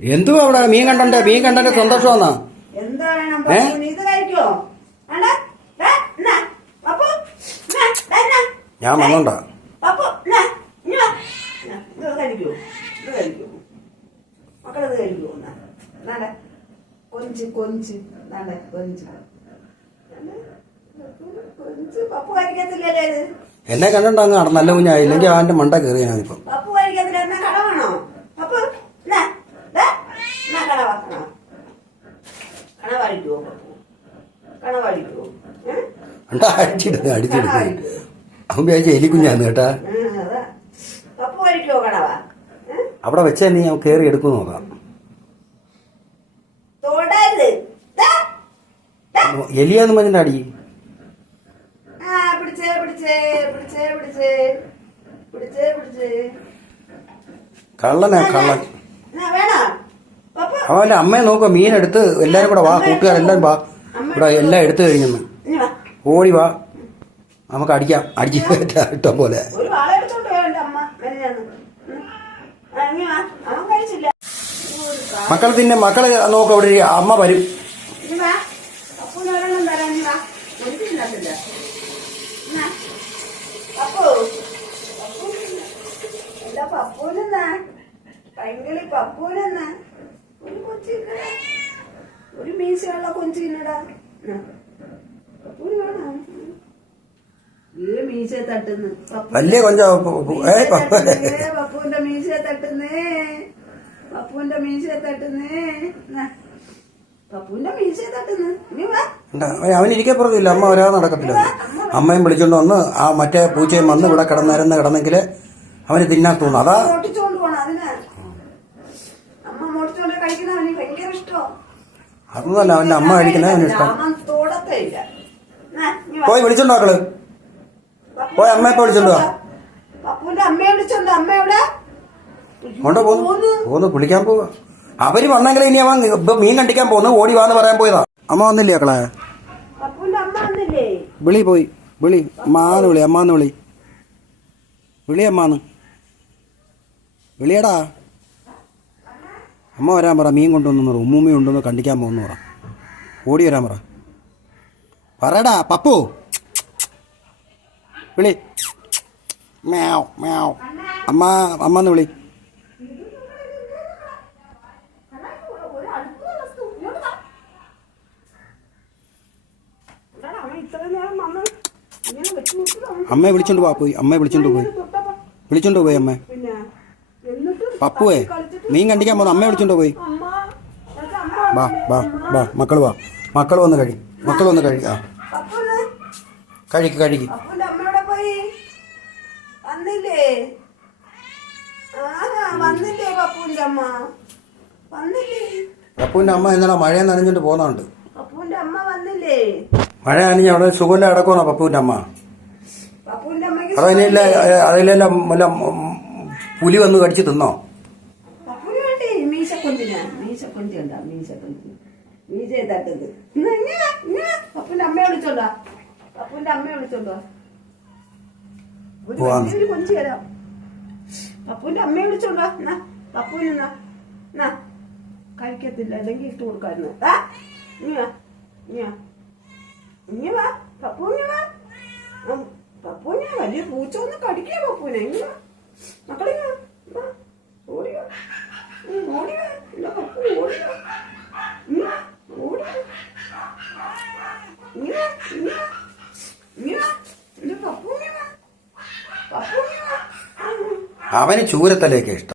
എന്തുവാ അവിടെ? മീൻ കണ്ടന്റെ മീൻ കണ്ടന്റെ സന്തോഷമാന്നാ. എന്താ ഏ? എന്നാ, ഞാൻ വന്നോണ്ടാ. കൊഞ്ച് കൊഞ്ച്. കൊഞ്ച്. എന്നെ കണ്ടോ അങ്ങ് നല്ല കുഞ്ഞായി ഇല്ലെങ്കിൽ അവന്റെ മണ്ട കയറി ഞാനിപ്പം പപ്പു കഴിക്കത്തില്ല എന്നാ കടവാണോ പപ്പു എന്നാ ദേ, അടിച്ചിടുന്നു അടിച്ചിടുന്നു. അവൻ വിചാരിച്ച എലിക്കുഞ്ഞാന്ന് കേട്ടാ. പപ്പു അവിടെ വെച്ചാ നീ അവൻ കയറി എടുക്കും നോക്കാം. എലിയാന്ന് പറഞ്ഞിട്ട് അടി ആ പിടിച്ചേ പിടിച്ചേ പിടിച്ചേ പിടിച്ചേ. പിടിച്ചേ പിടിച്ചേ. കള്ളനാ കള്ളൻ. വേണോ? അവന്റെ അമ്മയെ നോക്കുക മീനെടുത്ത് എല്ലാരും കൂടെ വാ കൂട്ടുകാരെല്ലാരും വാ. ഇവിടെ എല്ലാം എടുത്തു കഴിഞ്ഞെന്ന് ഇനി ഓടി വാ. നമുക്ക് അടിക്കാം. അടിച്ച് ഇഷ്ടം പോലെ. മക്കൾ തിന്നെ മക്കൾ നോക്ക ഇരി. അമ്മ വരും. പപ്പൂനെന്നാ ഭയങ്കര പപ്പുവിന് ഒരു കൊച്ചിന്നടാ. ഒരു മീശയുള്ള കൊഞ്ചിന്നടാ ഒരു വേണോ ഈ മീശ തട്ടുന്നു. പപ്പു വലിയ കൊഞ്ച പപ്പുവിന്റെ മീശ തട്ടുന്നേ. പപ്പുവിന്റെ മീശ തട്ടുന്നേ. ന്നാ. പപ്പുവിന്റെ മീശ തട്ടുന്നു. വാ. അവൻ ഇരിക്കാൻ പറഞ്ഞില്ല അമ്മ വരാതെ നടക്കത്തില്ല. അമ്മയും വിളിച്ചോണ്ട് വന്ന് ആ മറ്റേ പൂച്ചയും വന്ന് ഇവിടെ കിടന്നായിരുന്ന കിടന്നെങ്കിൽ അവന് തിന്നാൻ തോന്നുന്നു അതാ അമ്മ കഴിക്കുന്ന അവന് ഭയങ്കര അവന്റെ അമ്മ കഴിക്കുന്നത് അവന് ഇഷ്ടം. അമ്മ. പോയി വിളിച്ചോണ്ടോ മക്കൾ. പോയി അമ്മയെ പോയി വിളിച്ചോണ്ട് വാ. പപ്പുവിന്റെ അമ്മയെ വിളിച്ചോണ്ട് അമ്മ എവിടെ? കൊണ്ടോ പോന്നു. പോന്നു കുളിക്കാൻ പോവാ. അവർ വന്നെങ്കിൽ ഇനി അവൻ ഇപ്പൊ മീൻ കണ്ടിക്കാൻ പോന്നു ഓടി വാന്ന് പറയാൻ പോയതാ. അമ്മ വന്നില്ലേ മക്കളെ? വന്നില്ലേ? വിളി പോയി വിളി. അമ്മാന്ന് വിളി അമ്മാന്ന് വിളി. വിളി അമ്മാന്ന്. വിളിയടാ. അമ്മ വരാൻ പറ മീൻ കൊണ്ടുവന്നു ഉമ്മൂമ്മ ഉണ്ടെന്ന് കണ്ടിക്കാൻ പോകുന്നു പറ. ഓടി വരാൻ പറ. പറടാ പപ്പു. വിളി. മ്യാവ് മ്യാവ്. അമ്മ അമ്മ എന്ന് വിളി. അമ്മയെ വിളിച്ചോണ്ട് പോയി. അമ്മയെ വിളിച്ചോണ്ട് പോയി. വിളിച്ചോണ്ട് പോയി അമ്മ പപ്പുവേ. മീൻ കണ്ടിക്കാൻ പോകുന്ന. അമ്മയെ വിളിച്ചോണ്ട് പോയി. അമ്മ അമ്മ വാ വാ വാ മക്കൾ വാ. മക്കൾ വന്ന് കഴി മക്കൾ വന്ന് കഴി ആ. കഴിക്ക് കഴിക്ക്. അമ്മ? പപ്പുവിന്റെ അമ്മ എന്നാ മഴ നനഞ്ഞിട്ട് പോന്നുണ്ട്. അമ്മ മഴ നനഞ്ഞ അവിടെ സുഖമില്ല അടക്കുന്ന പപ്പുവിന്റെ അമ്മ? അമ്മയ്ക്ക് അതിലെല്ല വല്ല പുലി വന്ന് കടിച്ച് തിന്നോ? മീശക്കൊഞ്ചി ഉണ്ട്? മീൻ മീശയെ മീൻ ചെയ്തട്ടുണ്ട് പപ്പുന്റെ അമ്മയെ വിളിച്ചോണ്ടാ? പപ്പുന്റെ അമ്മയെ വിളിച്ചോണ്ടോ? ഒരു കൊഞ്ചി തരാം. പപ്പുന്റെ അമ്മയെ വിളിച്ചോണ്ടോ? എന്നാ പപ്പുവിന് എന്നാ കഴിക്കത്തില്ല അല്ലെങ്കിൽ ഇട്ട് കൊടുക്കായിരുന്നു. ആ ഇനി വാ ഇനി വാ. ഇനി വാ വലിയ പൂച്ച ഒന്ന് കടിക്കാ പപ്പൂനെ ഇനി വാ. മക്കളെ ഇനി വാ. വാ ഓടി വാ ഉം, ഓടി വാ ഇല്ല പപ്പു ഓടി വാ ഇനി വാ ഓടി വാ അവന് ചൂരത്തലേക്ക് ഇഷ്ടം.